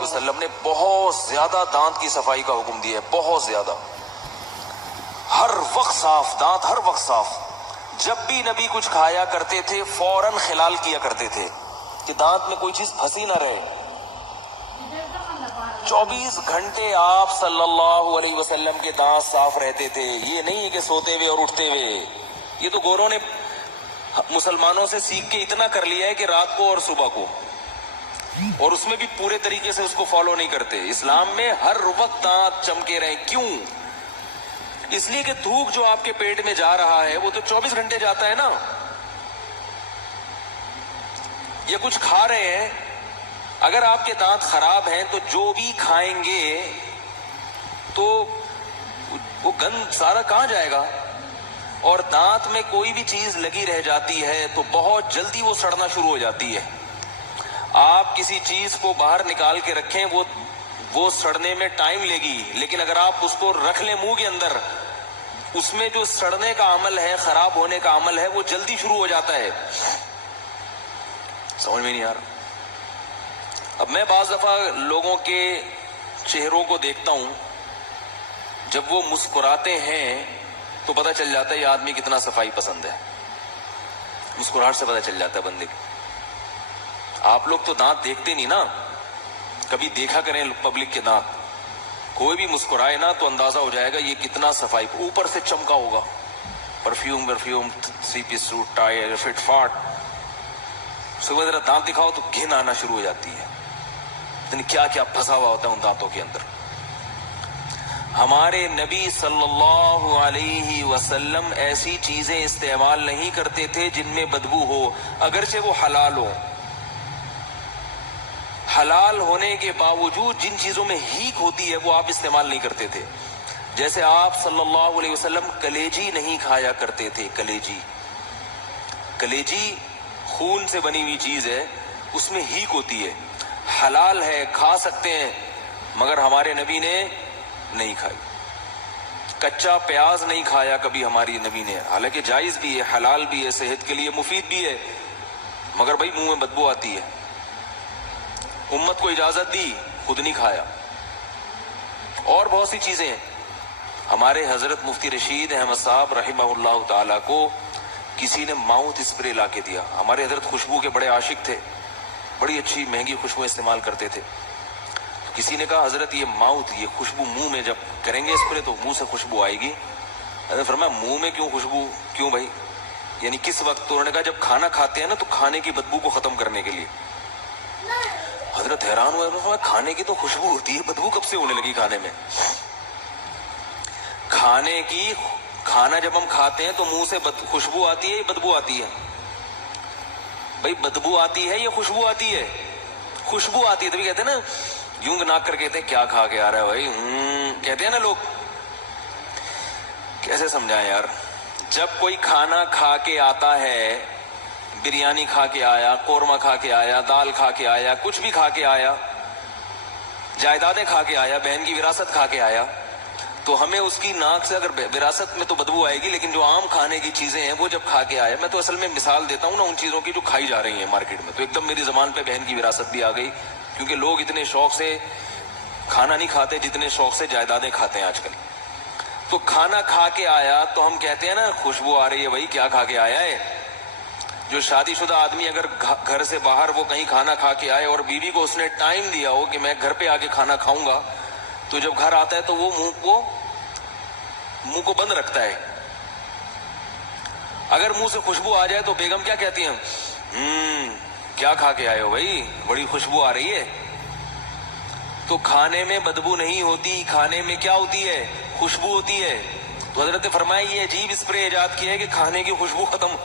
علیہ وسلم نے بہت زیادہ دانت کی صفائی کا حکم دیا ہے، بہت زیادہ، ہر وقت صاف دانت، ہر وقت صاف۔ جب بھی نبی کچھ کھایا کرتے تھے فوراً خلال کیا کرتے تھے کہ دانت میں کوئی چیز پھنسی نہ رہے۔ 24 گھنٹے آپ صلی اللہ علیہ وسلم کے دانت صاف رہتے تھے۔ یہ نہیں ہے کہ سوتے ہوئے اور اٹھتے ہوئے، یہ تو گوروں نے مسلمانوں سے سیکھ کے اتنا کر لیا ہے کہ رات کو اور صبح کو، اور اس میں بھی پورے طریقے سے اس کو فالو نہیں کرتے۔ اسلام میں ہر وقت دانت چمکے رہیں۔ کیوں؟ اس لیے کہ تھوک جو آپ کے پیٹ میں جا رہا ہے وہ تو 24 گھنٹے جاتا ہے نا۔ یہ کچھ کھا رہے ہیں، اگر آپ کے دانت خراب ہیں تو جو بھی کھائیں گے تو وہ گند سارا کہاں جائے گا؟ اور دانت میں کوئی بھی چیز لگی رہ جاتی ہے تو بہت جلدی وہ سڑنا شروع ہو جاتی ہے۔ آپ کسی چیز کو باہر نکال کے رکھیں وہ سڑنے میں ٹائم لے گی، لیکن اگر آپ اس کو رکھ لیں منہ کے اندر، اس میں جو سڑنے کا عمل ہے، خراب ہونے کا عمل ہے، وہ جلدی شروع ہو جاتا ہے۔ سمجھ میں نہیں آ رہا؟ اب میں بعض دفعہ لوگوں کے چہروں کو دیکھتا ہوں، جب وہ مسکراتے ہیں تو پتہ چل جاتا ہے یہ آدمی کتنا صفائی پسند ہے۔ مسکراہٹ سے پتہ چل جاتا ہے بندے کو۔ آپ لوگ تو دانت دیکھتے نہیں نا، کبھی دیکھا کریں پبلک کے دانت، کوئی بھی مسکرائے نا تو اندازہ ہو جائے گا یہ کتنا صفائی، اوپر سے چمکا ہوگا، perfume 3 piece suit, tie, fit فاٹ۔ صبح ذرا دانت دکھاؤ تو گھن آنا شروع ہو جاتی ہے، یعنی کیا کیا پھنسا ہوا ہوتا ہے ان دانتوں کے اندر۔ ہمارے نبی صلی اللہ علیہ وسلم ایسی چیزیں استعمال نہیں کرتے تھے جن میں بدبو ہو، اگرچہ وہ حلال ہو۔ حلال ہونے کے باوجود جن چیزوں میں ہیک ہوتی ہے وہ آپ استعمال نہیں کرتے تھے۔ جیسے آپ صلی اللہ علیہ وسلم کلیجی نہیں کھایا کرتے تھے۔ کلیجی خون سے بنی ہوئی چیز ہے، اس میں ہیک ہوتی ہے، حلال ہے، کھا سکتے ہیں، مگر ہمارے نبی نے نہیں کھائی۔ کچا پیاز نہیں کھایا کبھی ہماری نبی نے، حالانکہ جائز بھی ہے، حلال بھی ہے، صحت کے لیے مفید بھی ہے، مگر بھائی منہ میں بدبو آتی ہے۔ امت کو اجازت دی، خود نہیں کھایا۔ اور بہت سی چیزیں ہیں۔ ہمارے حضرت مفتی رشید احمد صاحب رحمہ اللہ تعالیٰ کو کسی نے ماؤتھ اسپرے لا کے دیا۔ ہمارے حضرت خوشبو کے بڑے عاشق تھے، بڑی اچھی مہنگی خوشبو استعمال کرتے تھے۔ کسی نے کہا حضرت یہ خوشبو منہ میں جب کریں گے اسپرے تو منہ سے خوشبو آئے گی۔ حضرت فرمایا منہ میں کیوں خوشبو؟ کیوں بھائی؟ یعنی کس وقت؟ تو انہوں نے کہا جب کھانا کھاتے ہیں نا تو کھانے کی بدبو کو ختم کرنے کے لیے۔ حضرت حیران ہوئے، انہوں نے کہا کھانے کی تو خوشبو ہوتی ہے، بدبو کب سے ہونے لگی کھانے میں؟ کھانا جب ہم کھاتے ہیں تو منہ سے خوشبو آتی ہے یا بدبو آتی ہے؟ بھائی بدبو آتی ہے یا خوشبو آتی ہے؟ خوشبو آتی ہے، تبھی کہتے ہیں نا، یوں ناک کر کہتے ہیں کیا کھا کے آ رہا ہے بھائی، کہتے ہیں نا لوگ۔ کیسے سمجھائیں یار؟ جب کوئی کھانا کھا کے آتا ہے، بریانی کھا کے آیا، قورمہ کھا کے آیا، دال کھا کے آیا، کچھ بھی کھا کے آیا، جائیدادیں کھا کے آیا، بہن کی وراثت کھا کے آیا، تو ہمیں اس کی ناک سے، اگر وراثت میں تو بدبو آئے گی، لیکن جو عام کھانے کی چیزیں ہیں وہ جب کھا کے آیا، میں تو اصل میں مثال دیتا ہوں نا ان چیزوں کی جو کھائی جا رہی ہیں مارکیٹ میں، تو ایک دم میری زبان پہ بہن کی وراثت بھی آ گئی، کیونکہ لوگ اتنے شوق سے کھانا نہیں کھاتے جتنے شوق سے جائیدادیں کھاتے ہیں آج کل۔ تو کھانا کھا کے آیا تو ہم کہتے ہیں نا خوشبو آ رہی ہے بھائی، کیا کھا کے آیا ہے؟ جو شادی شدہ آدمی اگر گھر سے باہر وہ کہیں کھانا کھا کے آئے اور بیوی کو اس نے ٹائم دیا ہو کہ میں گھر پہ آ کے کھانا کھاؤں گا، تو جب گھر آتا ہے تو وہ منہ کو بند رکھتا ہے۔ اگر منہ سے خوشبو آ جائے تو بیگم کیا کہتی ہیں؟ کیا کھا کے آئے ہو بھائی، بڑی خوشبو آ رہی ہے۔ تو کھانے میں بدبو نہیں ہوتی، کھانے میں کیا ہوتی ہے؟ خوشبو ہوتی ہے۔ تو حضرت نے فرمایا یہ عجیب اسپرے ایجاد کیا ہے کہ کھانے کی خوشبو ختم۔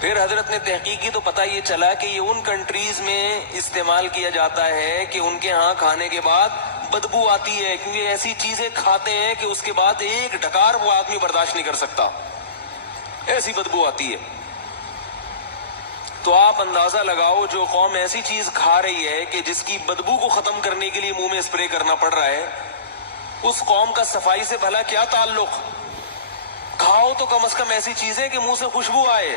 پھر حضرت نے تحقیق کی تو پتہ یہ چلا کہ یہ ان کنٹریز میں استعمال کیا جاتا ہے کہ ان کے ہاں کھانے کے بعد بدبو آتی ہے، کیونکہ ایسی چیزیں کھاتے ہیں کہ اس کے بعد ایک ڈکار وہ آدمی برداشت نہیں کر سکتا، ایسی بدبو آتی ہے۔ تو آپ اندازہ لگاؤ جو قوم ایسی چیز کھا رہی ہے کہ جس کی بدبو کو ختم کرنے کے لیے منہ میں اسپرے کرنا پڑ رہا ہے، اس قوم کا صفائی سے بھلا کیا تعلق؟ کھاؤ تو کم از کم ایسی چیزیں کہ منہ سے خوشبو آئے۔